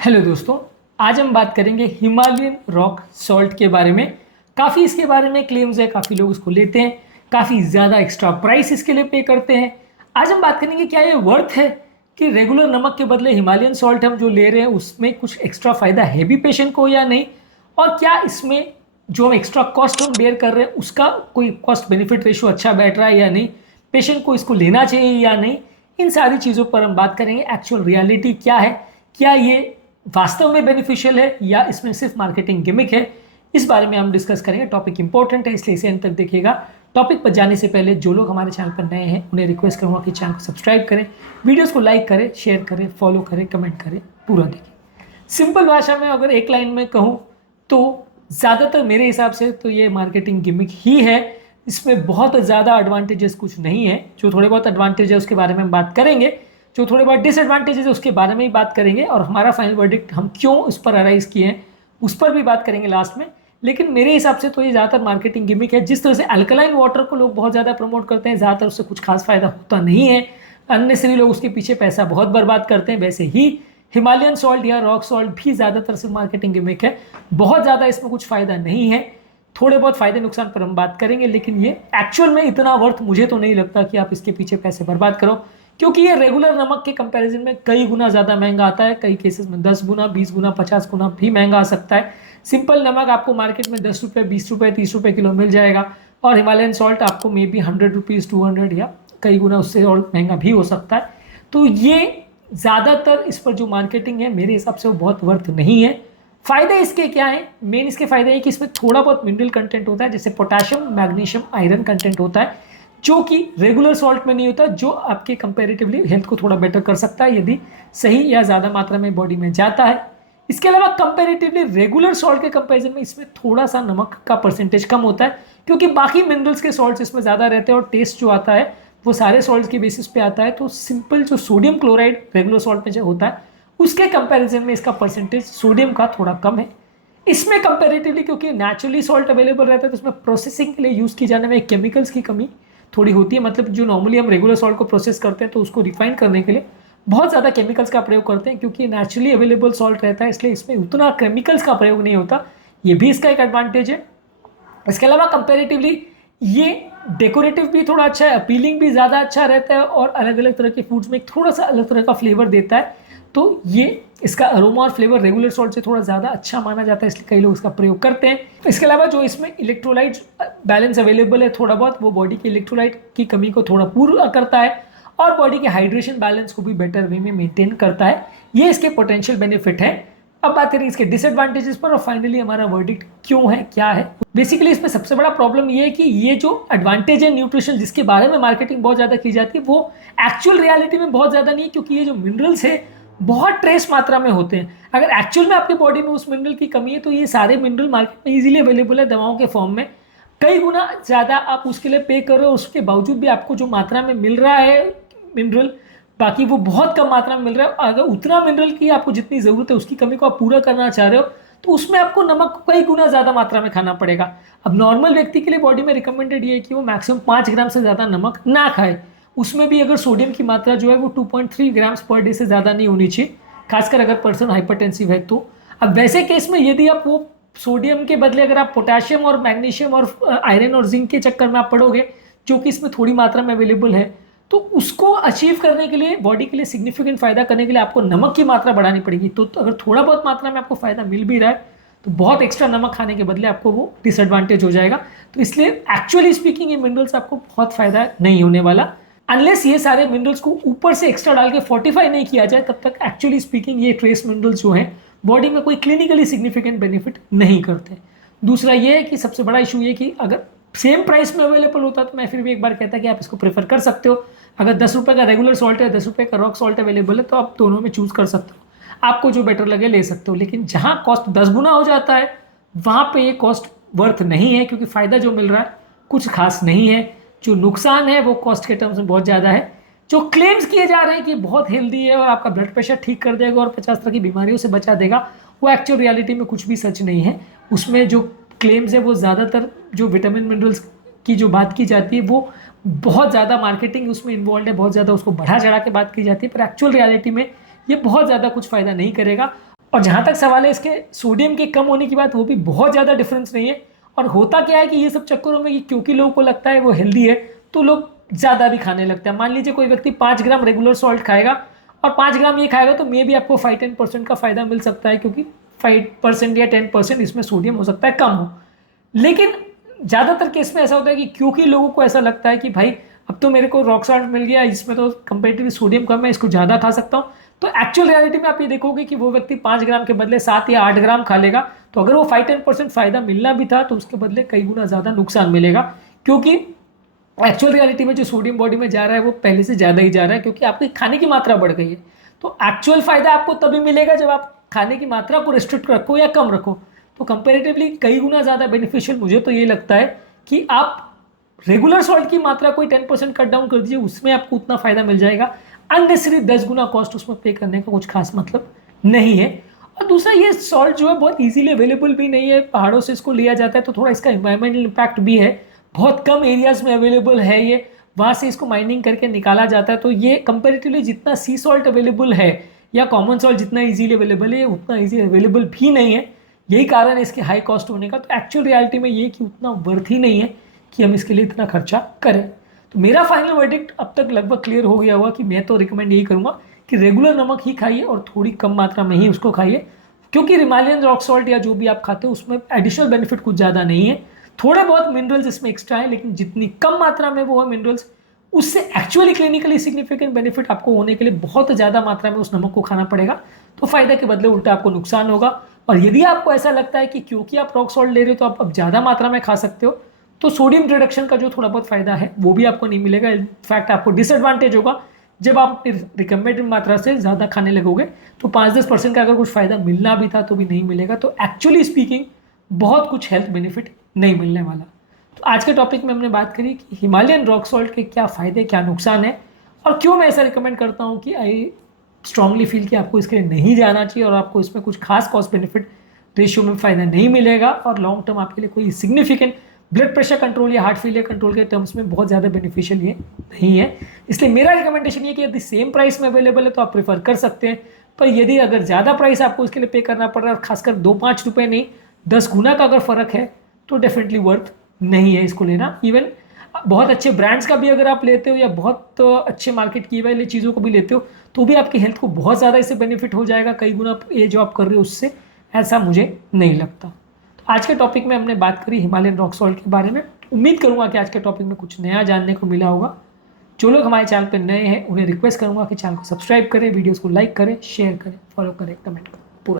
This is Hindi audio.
हेलो दोस्तों, आज हम बात करेंगे हिमालयन रॉक सॉल्ट के बारे में। काफ़ी इसके बारे में क्लेम्स है, काफ़ी लोग इसको लेते हैं, काफ़ी ज़्यादा एक्स्ट्रा प्राइस इसके लिए पे करते हैं। आज हम बात करेंगे क्या ये वर्थ है कि रेगुलर नमक के बदले हिमालयन सॉल्ट हम जो ले रहे हैं उसमें कुछ एक्स्ट्रा फ़ायदा है भी पेशेंट को या नहीं, और क्या इसमें जो हम एक्स्ट्रा कॉस्ट हम बेयर कर रहे हैं उसका कोई कॉस्ट बेनिफिट रेशो अच्छा बैठ रहा है या नहीं, पेशेंट को इसको लेना चाहिए या नहीं। इन सारी चीज़ों पर हम बात करेंगे। एक्चुअल रियलिटी क्या है, क्या ये वास्तव में बेनिफिशियल है या इसमें सिर्फ मार्केटिंग गिमिक है, इस बारे में हम डिस्कस करेंगे। टॉपिक इंपॉर्टेंट है इसलिए इसे अंत तक देखिएगा। टॉपिक पर जाने से पहले जो लोग हमारे चैनल पर नए हैं उन्हें रिक्वेस्ट करूंगा कि चैनल को सब्सक्राइब करें, वीडियोस को लाइक करें, शेयर करें, फॉलो करें, कमेंट करें, पूरा देखें। सिंपल भाषा में अगर एक लाइन में कहूँ तो ज़्यादातर मेरे हिसाब से तो ये मार्केटिंग गिमिक ही है। इसमें बहुत ज़्यादा एडवांटेजेस कुछ नहीं है। जो थोड़े बहुत एडवांटेज है उसके बारे में हम बात करेंगे, जो थोड़े बहुत डिसएडवांटेजेस है उसके बारे में ही बात करेंगे, और हमारा फाइनल वर्डिक्ट हम क्यों इस पर अराइज किए हैं उस पर भी बात करेंगे लास्ट में। लेकिन मेरे हिसाब से तो ये ज़्यादातर मार्केटिंग गिमिक है। जिस तरह से अल्कलाइन वाटर को लोग बहुत ज़्यादा प्रमोट करते हैं, ज़्यादातर उससे कुछ खास फायदा होता नहीं है, अननेसेसरी लोग उसके पीछे पैसा बहुत बर्बाद करते हैं। वैसे ही हिमालयन सॉल्ट या रॉक सॉल्ट भी ज़्यादातर से मार्केटिंग गिमिक है, बहुत ज़्यादा इसमें कुछ फ़ायदा नहीं है। थोड़े बहुत फ़ायदे नुकसान पर हम बात करेंगे, लेकिन ये एक्चुअल में इतना वर्थ मुझे तो नहीं लगता कि आप इसके पीछे पैसे बर्बाद करो, क्योंकि ये रेगुलर नमक के कंपैरिजन में कई गुना ज़्यादा महंगा आता है। कई केसेस में 10 गुना, 20 गुना, 50 गुना भी महंगा आ सकता है। सिंपल नमक आपको मार्केट में 10 रुपये, 20 रुपये, 30 रुपये किलो मिल जाएगा, और हिमालयन सॉल्ट आपको मे बी 100 रुपीज़, 200 या कई गुना उससे और महंगा भी हो सकता है। तो ये ज़्यादातर इस पर जो मार्केटिंग है मेरे हिसाब से वो बहुत वर्थ नहीं है। फ़ायदे इसके क्या है? मेन इसके फ़ायदे हैं कि इसमें थोड़ा बहुत मिनरल कंटेंट होता है, जैसे पोटाशियम, मैग्नीशियम, आयरन कंटेंट होता है, जो कि रेगुलर सॉल्ट में नहीं होता, जो आपके कंपैरेटिवली हेल्थ को थोड़ा बेटर कर सकता है यदि सही या ज़्यादा मात्रा में बॉडी में जाता है। इसके अलावा कंपैरेटिवली रेगुलर सॉल्ट के कंपैरिजन में इसमें थोड़ा सा नमक का परसेंटेज कम होता है, क्योंकि बाकी मिनरल्स के सॉल्ट्स इसमें ज़्यादा रहते हैं, और टेस्ट जो आता है वो सारे सॉल्ट्स के बेसिस पे आता है। तो सिंपल जो सोडियम क्लोराइड रेगुलर सॉल्ट में जो होता है उसके कंपैरिजन में इसका परसेंटेज सोडियम का थोड़ा कम है। इसमें कंपैरेटिवली क्योंकि नेचुरली सॉल्ट अवेलेबल रहता है तो उसमें प्रोसेसिंग के लिए यूज़ की जाने में केमिकल्स की कमी थोड़ी होती है। मतलब जो नॉर्मली हम रेगुलर सॉल्ट को प्रोसेस करते हैं तो उसको रिफाइन करने के लिए बहुत ज़्यादा केमिकल्स का प्रयोग करते हैं, क्योंकि नेचुरली अवेलेबल सॉल्ट रहता है इसलिए इसमें उतना केमिकल्स का प्रयोग नहीं होता। ये भी इसका एक एडवांटेज है। इसके अलावा कंपैरेटिवली ये डेकोरेटिव भी थोड़ा अच्छा है, अपीलिंग भी ज़्यादा अच्छा रहता है, और अलग अलग तरह के फूड्स में थोड़ा सा अलग तरह का फ्लेवर देता है। तो ये इसका अरोमा और फ्लेवर रेगुलर सॉल्ट से थोड़ा ज़्यादा अच्छा माना जाता है, इसलिए कई लोग इसका प्रयोग करते हैं। इसके अलावा जो इसमें इलेक्ट्रोलाइट बैलेंस अवेलेबल है थोड़ा बहुत, वो बॉडी के इलेक्ट्रोलाइट की कमी को थोड़ा पूरा करता है और बॉडी के हाइड्रेशन बैलेंस को भी बेटर वे में मेंटेन करता है। ये इसके पोटेंशियल बेनिफिट है। अब बात करें इसके डिसएडवांटेजेस पर, और फाइनली हमारा वर्डिक्ट क्यों है, क्या है। बेसिकली इसमें सबसे बड़ा प्रॉब्लम ये है कि ये जो एडवांटेज है न्यूट्रिशन जिसके बारे में मार्केटिंग बहुत ज़्यादा की जाती है वो एक्चुअल रियलिटी में बहुत ज़्यादा नहीं है, क्योंकि ये जो मिनरल्स है बहुत ट्रेस मात्रा में होते हैं। अगर एक्चुअल में आपकी बॉडी में उस मिनरल की कमी है तो ये सारे मिनरल मार्केट में इजीली अवेलेबल है दवाओं के फॉर्म में। कई गुना ज़्यादा आप उसके लिए पे कर रहे हो, उसके बावजूद भी आपको जो मात्रा में मिल रहा है मिनरल, बाकी वो बहुत कम मात्रा में मिल रहा है। अगर उतना मिनरल की आपको जितनी ज़रूरत है उसकी कमी को आप पूरा करना चाह रहे हो तो उसमें आपको नमक कई गुना ज़्यादा मात्रा में खाना पड़ेगा। अब नॉर्मल व्यक्ति के लिए बॉडी में रिकमेंडेड ये है कि वो मैक्सिमम 5 ग्राम से ज़्यादा नमक ना खाए। उसमें भी अगर सोडियम की मात्रा जो है वो 2.3 ग्राम्स पर डे से ज़्यादा नहीं होनी चाहिए, खासकर अगर पर्सन हाइपरटेंसिव है तो। अब वैसे केस में यदि आप वो सोडियम के बदले अगर आप पोटेशियम और मैग्नीशियम और आयरन और जिंक के चक्कर में आप पड़ोगे, जो कि इसमें थोड़ी मात्रा में अवेलेबल है, तो उसको अचीव करने के लिए बॉडी के लिए सिग्निफिकेंट फायदा करने के लिए आपको नमक की मात्रा बढ़ानी पड़ेगी। तो अगर थोड़ा बहुत मात्रा में आपको फायदा मिल भी रहा है तो बहुत एक्स्ट्रा नमक खाने के बदले आपको वो डिसएडवांटेज हो जाएगा। तो इसलिए एक्चुअली स्पीकिंग ये मिनरल्स आपको बहुत फायदा नहीं होने वाला, अनलेस ये सारे मिनरल्स को ऊपर से एक्स्ट्रा डाल के फोर्टिफाई नहीं किया जाए, तब तक एक्चुअली स्पीकिंग ये ट्रेस मिनरल्स जो हैं बॉडी में कोई क्लिनिकली सिग्निफिकेंट बेनिफिट नहीं करते। दूसरा ये है कि सबसे बड़ा इशू ये कि अगर सेम प्राइस में अवेलेबल होता तो मैं फिर भी एक बार कहता कि आप इसको प्रेफर कर सकते हो। अगर 10 रुपये का रेगुलर सॉल्ट है, 10 रुपये का रॉक सॉल्ट अवेलेबल है, तो आप दोनों में चूज़ कर सकते हो, आपको जो बेटर लगे ले सकते हो। लेकिन जहाँ कॉस्ट 10 गुना हो जाता है वहाँ पे ये कॉस्ट वर्थ नहीं है, क्योंकि फ़ायदा जो मिल रहा है कुछ खास नहीं है, जो नुकसान है वो कॉस्ट के टर्म्स में बहुत ज़्यादा है। जो क्लेम्स किए जा रहे हैं कि बहुत हेल्दी है और आपका ब्लड प्रेशर ठीक कर देगा और 50 तरह की बीमारियों से बचा देगा, वो एक्चुअल रियलिटी में कुछ भी सच नहीं है। उसमें जो क्लेम्स है वो ज़्यादातर जो विटामिन मिनरल्स की जो बात की जाती है वो बहुत ज़्यादा मार्केटिंग उसमें इन्वॉल्व है, बहुत ज़्यादा उसको बढ़ा चढ़ा के बात की जाती है, पर एक्चुअल रियलिटी में ये बहुत ज़्यादा कुछ फ़ायदा नहीं करेगा। और जहाँ तक सवाल है इसके सोडियम के कम होने की बात, वो भी बहुत ज़्यादा डिफरेंस नहीं है। और होता क्या है कि ये सब चक्करों में कि क्योंकि लोगों को लगता है वो हेल्दी है तो लोग ज़्यादा भी खाने लगते हैं। मान लीजिए कोई व्यक्ति 5 ग्राम रेगुलर सॉल्ट खाएगा और 5 ग्राम ये खाएगा तो मे भी आपको 5-10% का फायदा मिल सकता है, क्योंकि 5% या 10% इसमें सोडियम हो सकता है कम हो। लेकिन ज़्यादातर केस में ऐसा होता है कि क्योंकि लोगों को ऐसा लगता है कि भाई अब तो मेरे को रॉक सॉल्ट मिल गया, इसमें तो कंपेरेटिवली सोडियम कम है, इसको ज़्यादा खा सकता हूँ। तो एक्चुअल रियलिटी में आप ये देखोगे कि वो व्यक्ति 5 ग्राम के बदले 7 या 8 ग्राम खा लेगा, तो अगर वो 5-10% फायदा मिलना भी था तो उसके बदले कई गुना ज़्यादा नुकसान मिलेगा, क्योंकि एक्चुअल रियलिटी में जो सोडियम बॉडी में जा रहा है वो पहले से ज़्यादा ही जा रहा है, क्योंकि आपकी खाने की मात्रा बढ़ गई है। तो एक्चुअल फायदा आपको तभी मिलेगा जब आप खाने की मात्रा को रिस्ट्रिक्ट रखो या कम रखो। तो कंपेरेटिवली कई गुना ज़्यादा बेनिफिशियल मुझे तो ये लगता है कि आप रेगुलर सॉल्ट की मात्रा कोई 10% कट डाउन कर दीजिए, उसमें आपको उतना फायदा मिल जाएगा। अननेसेसरी 10 गुना कॉस्ट उसमें पे करने का कुछ खास मतलब नहीं है। और दूसरा, ये सॉल्ट जो है बहुत इजीली अवेलेबल भी नहीं है, पहाड़ों से इसको लिया जाता है तो थोड़ा इसका इन्वायरमेंटल इम्पैक्ट भी है। बहुत कम एरियाज में अवेलेबल है ये, वहाँ से इसको माइनिंग करके निकाला जाता है। तो ये कंपेरेटिवली जितना सी सॉल्ट अवेलेबल है या कॉमन सॉल्ट जितना इजीली अवेलेबल है, उतना इजी अवेलेबल भी नहीं है। यही कारण है इसके हाई कॉस्ट होने का। तो एक्चुअल रियलिटी में ये कि उतना वर्थ ही नहीं है कि हम इसके लिए इतना खर्चा करें। तो मेरा फाइनल वर्डिक्ट अब तक लगभग क्लियर हो गया होगा कि मैं तो रिकमेंड यही करूँगा कि रेगुलर नमक ही खाइए और थोड़ी कम मात्रा में ही उसको खाइए, क्योंकि हिमालयन रॉक सॉल्ट या जो भी आप खाते हो उसमें एडिशनल बेनिफिट कुछ ज़्यादा नहीं है। थोड़े बहुत मिनरल्स इसमें एक्स्ट्रा है, लेकिन जितनी कम मात्रा में वो है मिनरल्स, उससे एक्चुअली क्लिनिकली सिग्निफिकेंट बेनिफिट आपको होने के लिए बहुत ज़्यादा मात्रा में उस नमक को खाना पड़ेगा। तो फायदे के बदले उल्टा आपको नुकसान होगा। और यदि आपको ऐसा लगता है कि क्योंकि आप रॉक सॉल्ट ले रहे हो तो आप अब ज़्यादा मात्रा में खा सकते हो, तो सोडियम रिडक्शन का जो थोड़ा बहुत फायदा है वो भी आपको नहीं मिलेगा। इनफैक्ट आपको डिसएडवांटेज होगा जब आप रिकमेंडेड मात्रा से ज़्यादा खाने लगोगे। तो 5-10% का अगर कुछ फ़ायदा मिलना भी था तो भी नहीं मिलेगा। तो एक्चुअली स्पीकिंग बहुत कुछ हेल्थ बेनिफिट नहीं मिलने वाला। तो आज के टॉपिक में हमने बात करी कि हिमालयन रॉक सॉल्ट के क्या फ़ायदे क्या नुकसान है, और क्यों मैं ऐसा रिकमेंड करता हूँ कि आई स्ट्रांगली फील कि आपको इसके लिए नहीं जाना चाहिए और आपको इसमें कुछ खास कॉस्ट बेनिफिट रेशियो में फ़ायदा नहीं मिलेगा, और लॉन्ग टर्म आपके लिए कोई सिग्निफिकेंट ब्लड प्रेशर कंट्रोल या हार्ट फेलियर कंट्रोल के टर्म्स में बहुत ज़्यादा बेनिफिशियल ये नहीं है। इसलिए मेरा रिकमेंडेशन ये कि यदि सेम प्राइस में अवेलेबल है तो आप प्रेफर कर सकते हैं, पर यदि अगर ज़्यादा प्राइस आपको इसके लिए पे करना पड़ रहा है और खासकर 2-5 रुपये नहीं 10 गुना का अगर फ़र्क है तो डेफिनेटली वर्थ नहीं है इसको लेना। इवन बहुत अच्छे ब्रांड्स का भी अगर आप लेते हो या बहुत अच्छे मार्केट किए वाले चीज़ों को भी लेते हो तो भी आपकी हेल्थ को बहुत ज़्यादा इससे बेनिफिट हो जाएगा कई गुना ये जो आप कर रहे हो उससे, ऐसा मुझे नहीं लगता। तो आज के टॉपिक में हमने बात करी हिमालयन रॉक सॉल्ट के बारे में। उम्मीद करूंगा कि आज के टॉपिक में कुछ नया जानने को मिला होगा। जो लोग हमारे चैनल पर नए हैं उन्हें रिक्वेस्ट करूंगा कि चैनल को सब्सक्राइब करें, वीडियोस को लाइक करें, शेयर करें, फॉलो करें, कमेंट करें।